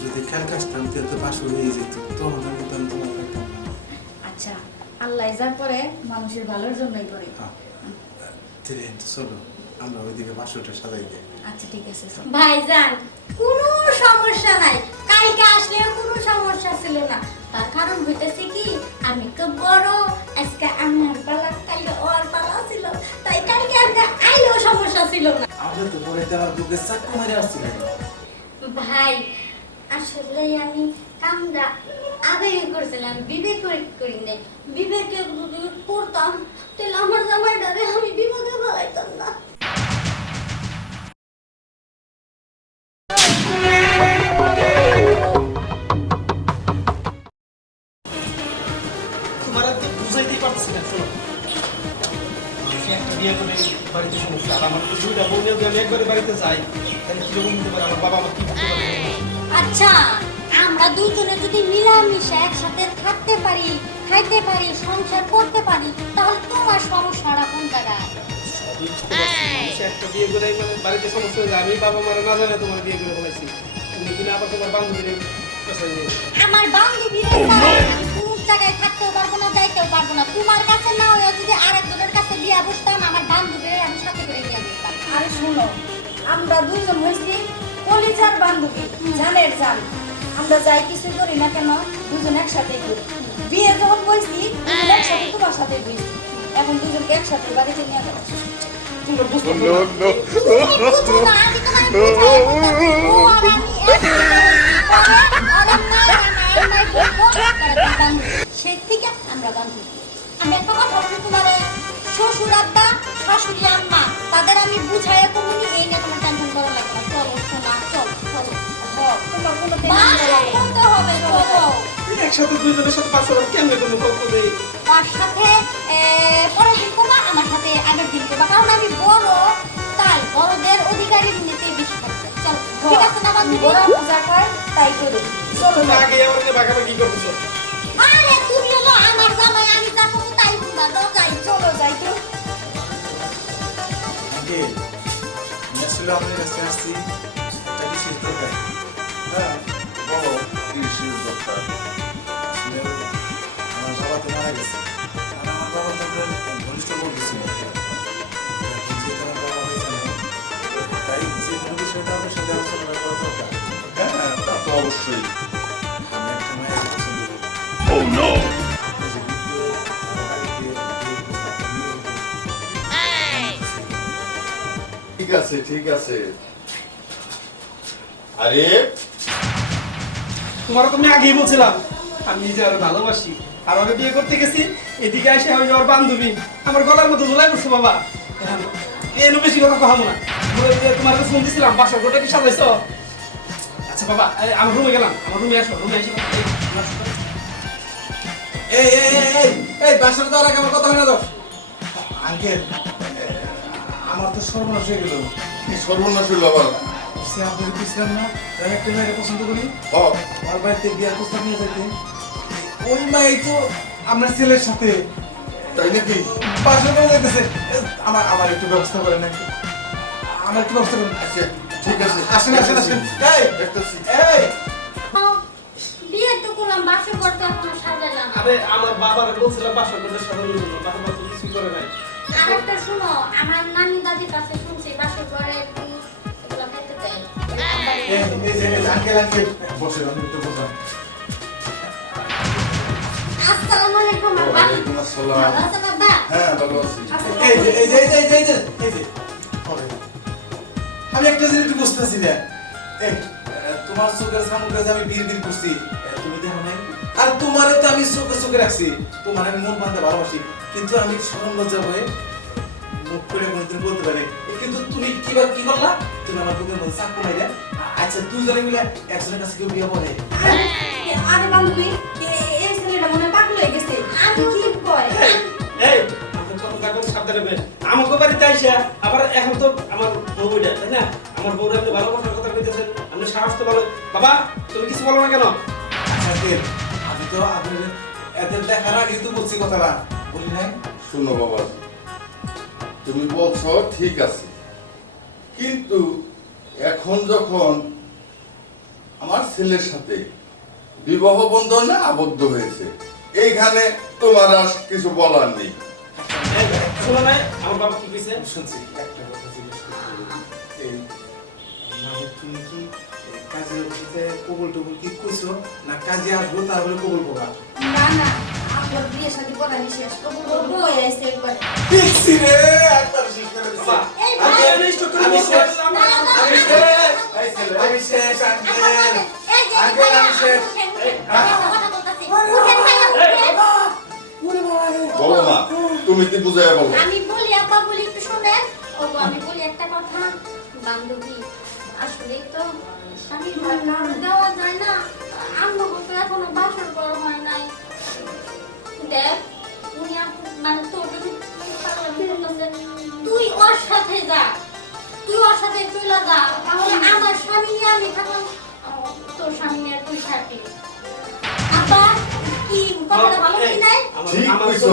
যদি কালকে আসতাম তাহলে তো পাশ হয়ে যেত তখন আমি তো তোমার পাইতাম আচ্ছা আল্লাহ যা করে মানুষের ভালোর জন্যই করে। চলো আমরা ওইদিকে বাসুটা সাজাই দিই। আচ্ছা ঠিক আছে চল। ভাইজান কোনো সমস্যা নাই। কালকে আসলেও কোনো সমস্যা ছিল না। তার কারণ হইতেছে কি আমি তো বড় আজকে আমার পালা কালকে ওর পালা ছিল। তাই কালকে আজকে আইলেও সমস্যা ছিল না। আমরা তো পরে তো আমার বুকে চাকু মেরে আসছিলেন ভাই, আসলে আমি কামটা আবেগে করছিলাম, বিবেক করি নাই। বিবেকে করতাম, তাহলে আমার জামাই জামাইটারে আমি বিপদে ফেলাইতাম না। তোমার বুঝাইতেই না শোনো একটা বিয়ে করে বাড়িতে সমস্যা। আর আমার দুইটা বোন যদি আমি একবারে বাড়িতে যাই তাহলে কীরকম হতে পারে? আমার বাবা আমার কি আচ্ছা আমরা দুইজনে যদি মিলামিশা একসাথে থাকতে পারি খাইতে পারি সংসার করতে পারি তাহলে তোমার সমস্যাটা কোন জায়গায়? একটা বিয়ে করে মানে বাড়িতে সমস্যা আমি বাবা মারা না জানে তোমার বিয়ে করে ফেলাইছি। তুমি কিনা আবার তোমার বান্ধবীর আমার বান্ধবী কোন জায়গায় থাকতেও পারব না যাইতেও পারব না। তোমার কাছে না হয়ে যদি আরেকজনের কাছে বসতাম আমার বান্ধবীর আমি সাথে করে বিয়া দিতাম আরে শোনো আমরা দুইজন হয়েছি কলিজার বান্ধবী জানের জান। আমরা যাই কিছু করি না কেন দুজন একসাথে করি। বিয়ে যখন বলছি দুজন একসাথে তোমার সাথে বলছি এখন দুজনকে একসাথে বাড়িতে নিয়ে যাব তোমরা No, no. একসাথে দুইজনের সাথে পাঁচশো টাকা কেমনে কোনো কত তার সাথে পরের দিন করবা আমার সাথে আগের দিন করবা কারণ আমি বড় তাই বড়দের অধিকারী নিতে বেশি চল ঠিক আছে না বান্ধবী বড় পূজা কর তাই করি চলো আগে আমার নিয়ে বাঘাবাগি করতেছো। আরে তুমি হলো আমার জামাই আমি যা করব তাই দাও যাই। চলো যাই তো। আগে আমি আসলে আপনার কাছে আসছি একটা বিশেষ দরকার হ্যাঁ। অবশ্যই আমি Oh no! ঠিক আছে ঠিক আছে আরে তোমার তো আমি আগেই বলছিলাম আমি যে আরও ভালোবাসি আর ওকে বিয়ে করতে গেছি এদিকে এসে আমি আমার বান্ধবী আমার গলার মতো ঝুলাই পড়ছো বাবা এর বেশি কথা কহাবো না তোমার কাছে ফোন দিছিলাম বাসা গোটা কি সাজাইছো আচ্ছা বাবা আমার রুমে গেলাম। আমার রুমে আসো রুমে এসে এই, সাথে- এই এই বাসার তো আর আগে আমার কথা হয় না তো। আঙ্কেল আমার তো সর্বনাশ হয়ে গেল। কি সর্বনাশ হইল আবার? সে আপনাকে দিয়েছিলাম না আমি একটা মেয়েকে পছন্দ করি। ও আমার বাড়িতে বিয়ার প্রস্তাব নিয়ে যেতে ওই মাই তো আপনার ছেলের সাথে। তাই নাকি? বাসা নিয়ে যেতেছে আমার আমার একটু ব্যবস্থা করেন নাকি? আমার একটু ব্যবস্থা করেন। আচ্ছা। আসেন আসেন আসেন। এই এই। বিয়ে তো করলাম বাসর করতে এখনও সাজালাম। আরে আমার বাবার বলছিলাম বাসা করতে সাধারণ বাবা মা তো কিছুই করে নাই। আরেকটা শুনো আমার নানি দাদির কাছে শুনছি বাসর করে এগুলো খাইতে দেয় এই এই যে আঙ্কেল আঙ্কেল। বসে আমি একটু বসলাম। আসসালামু আলাইকুম আব্বা ওয়ালাইকুম আসসালাম। ভালো আছো বাবা? হ্যাঁ ভালো আছি। এই যে এই যে এই যে এই যে। আমি একটা জিনিস একটু বুঝতেছি না তোমার চোখের সামনে আমি বীর বীর করছি তুমি দেখো নাই? আর তোমারে তো আমি চোখে চোখে রাখছি তোমার আমি মন বান্ধে ভালোবাসি। কিন্তু আমি সরম লজ্জা হয়ে মুখ করে কোনোদিন বলতে পারি। কিন্তু তুমি কি বা কি করলা? তুমি আমার বুকের মধ্যে চাপ মাইরা আচ্ছা তুই জানি বলে একজনের কাছে কেউ বিয়ে বলে। আরে- বান্ধবী এই ছেলেটা মনে পাগল হয়ে গেছে। আমি কি কয়? এই, এই আমাকে বাড়িতে আইসা আবার এখন তো আমার তাই না? আমার বউরা আপনি ভালোবাসার কথা কইতেছেন আপনি সাহস তো ভালো বাবা তুমি কিছু বলো না কেন? আচ্ছা আমি তো আপনার এদের দেখার আগে তো বলছি কথাটা। বলি নাই? শোনো বাবা তুমি বলছো ঠিক আছে। কিন্তু এখন যখন আমার ছেলের সাথে বিবাহ বন্ধনে আবদ্ধ হয়েছে এইখানে তোমার আর কিছু বলার নেই। শোনো না আমার বাবা কি কইছে? শুনছি। তুমি কি কাজে অফিসে কবুল টবুল কি কইছো? না কাজে আসব তারপরে কবুল না না আমার বিয়ে শাদী করা শেষ কবুল করব হয়ে একবার। দেখছি রে একবার শেষ করে দিছে। আমি আমি আমি আমি আমি আমি বলো মা তুমি কি বুঝাই বলো? আমি বলি আপা বলি একটু শোনেন। আমি বলি একটা কথা বান্ধবী আসলে তো স্বামীর কারণ দেওয়া যায় না। আমরা তো এখনও বাসর করা হয় নাই। দেখ, উনি মানে তোর তুই ওর সাথে যা। তুই ওর সাথে চলে যা। তাহলে আমার স্বামী আমি থাকলাম। তোর স্বামী আর তুই থাকবি। কথাটা ভালো কি নাই? ঠিক কইছো।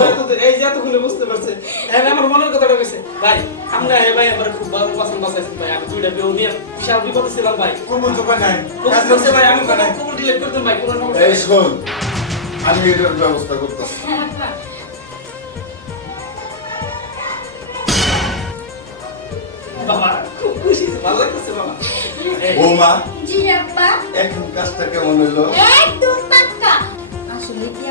এই যে এতক্ষণে বুঝতে পারছে। এখন আমার মনের কথাটা কইছে ভাই আমরা হে ভাই আমার খুব ভালো পছন্দ আছে ভাই আমি দুইটা বিয়ে নিয়ে বিশাল বিপদে ছিলাম ভাই। কবুল তো পাই নাই? কবুল করছে ভাই আমি পাই কবুল ডিলেট করতাম ভাই কোনো এই নেই। আমি এটার ব্যবস্থা করতেছি হ্যাঁ। বাবা খুব খুশি ভালো লাগতেছে বাবা। বৌমা জি আপা এখন কাজটা কেমন একদম পাক্কা। আসলে কি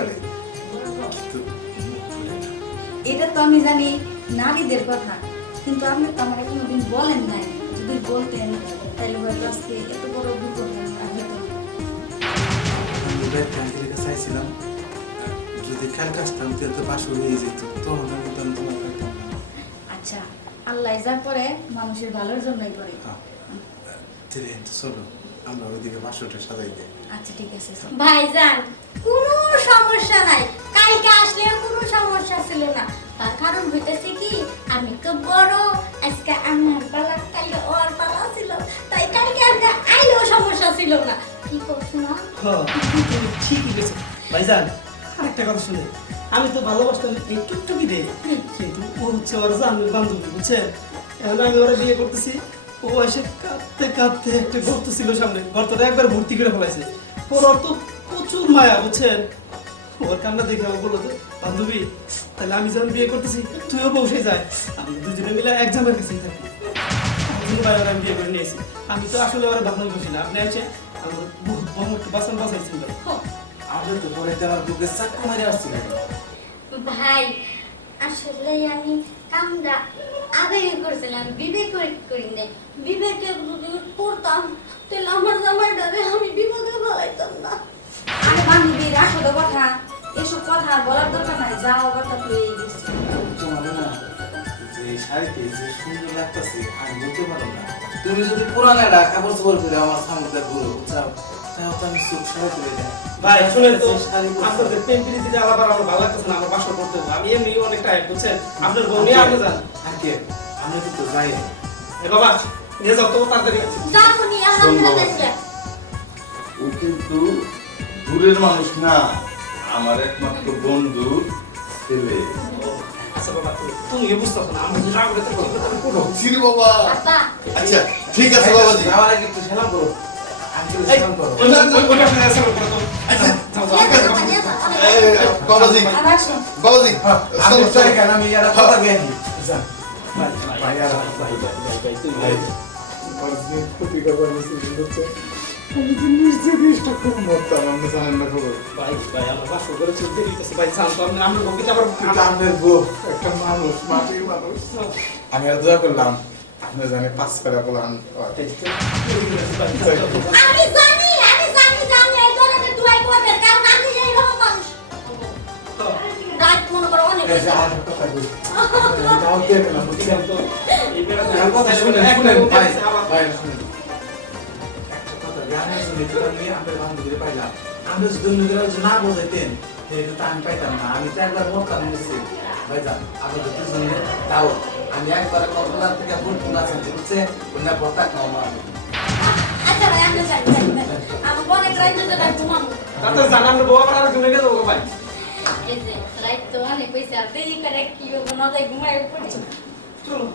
পারে। এটা তো আমি জানি নারীদের কথা কিন্তু আপনি তো আমার কোনোদিন বলেন নাই যদি বলতেন তাহলে হয়তো আজকে এত বড় দুর্ঘটনা হতো না। আমি ভাই ফ্যামিলির কাছে চাইছিলাম যদি কালকে আসতাম তাহলে তো বাসর হয়ে যেত তখন আমি তো তোমার আচ্ছা আল্লাহ যা করে মানুষের ভালোর জন্যই করে হ্যাঁ। চলো আমরা ওইদিকে বাসরটা সাজাই দিই আচ্ছা ঠিক আছে ভাইজান কোনো সমস্যা নাই। কালকে আসলে কোনো সমস্যা ছিল না। তার কারণ হইতেছে কি আমি তো বড় আজকে আমার পালা কালকে ওর পালা ছিল। তাই কালকে আমরা আইলেও সমস্যা ছিল না। কি করছ না হ্যাঁ, তুমি ঠিকই গেছো ভাইজান আরেকটা কথা শুনে। আমি তো ভালোবাসতাম এই টুকটুকি রে কিন্তু ও হচ্ছে ওর জানের বান্ধবী বুঝছেন? এখন আমি ওরা বিয়ে করতেছি। ও এসে কাঁদতে কাঁদতে একটা গর্ত ছিল সামনে। গর্তটা একবার ভর্তি করে ফেলাইছে। ওর অত প্রচুর মায়া বুঝছেন? ওর কান্না দেখে ও বলল যে বান্ধবী তাহলে আমি যখন বিয়ে করতেছি তুইও বসে যায় আমি দুজনে মিলে এক জামের কাছেই থাকি। দুজন ভাই আমি বিয়ে করে নিয়েছি। আমি তো আসলে ওরা বান্ধবী বসি না। আপনি এসে আমার বহুত বাসন বাসাইছেন ভাই। আমরা তো পরে তো আমার বুকে চাক্কু মারে আসছিলাম ভাই আসলে আমি কামটা আবেগে করছিলাম বিবেক করে করি নাই বিবেকে করতাম তাহলে আমার জামাইটারে আমি বিপদে ফেলাইতাম না। আরে বান্ধবী রাখো তো কথা এসব কথা বলার দরকার নাই যাও কথা তো এই গেছে তোমার না যে শাড়িতে যে সুন্দর লাগতেছে আমি বলতে পারো না। তুমি যদি পুরানা কাপড় চোপড় করে আমার সামনে ঘুরো যাও। তো আমি চোখ সারা তুলে যাই ভাই শুনেন তো আপনাদের প্রেম প্রীতিতে আলাদা আমার ভালো লাগতেছে না আমার বাসা করতে হবে। আমি এমনি অনেক টাইম বুঝছেন? আপনার বউ নিয়ে আপনি যান। আগে আমরা তো যাই এ বাবা নিয়ে যাও তো তাড়াতাড়ি যাব নি শোন আমরা বাবা। দেখলে ও কিন্তু দূরের মানুষ না আমার একমাত্র বন্ধু ছেলে। আচ্ছা বাবা তুমি তুমি বুঝতে না আমি রাগ বাবা। আচ্ছা ঠিক আছে বাবাজি। যাওয়ার আগে একটু সালাম করো। আমি আর দোয়া করলাম। আপনি জানে পাঁচ করে বলান আমি জানি আমি জানি জানি এই ধরনের দুয়াই করবে কারণ আমি এই রকম মানুষ রাত মনে করো অনেক আমার যদি না বোঝাইতেন আমি তো একবার মরতাম নিচ্ছি ভাই যান আপনাদের দুজনে তাও আমি একবার কল্পনা থেকে ভুল না শুনছি বুঝছে? অন্য কথা খাওয়া আচ্ছা ভাই আমি জানি। আমার অনেক রাত হয়েছে ভাই ঘুমাবো। তাতে জান, আপনার বউ আবার আরেকজন নিয়ে যাব, ভাই। এই যে রাত তো অনেক আর দেরি করে কি হব না তাই ঘুমাই পড়ছি চলো।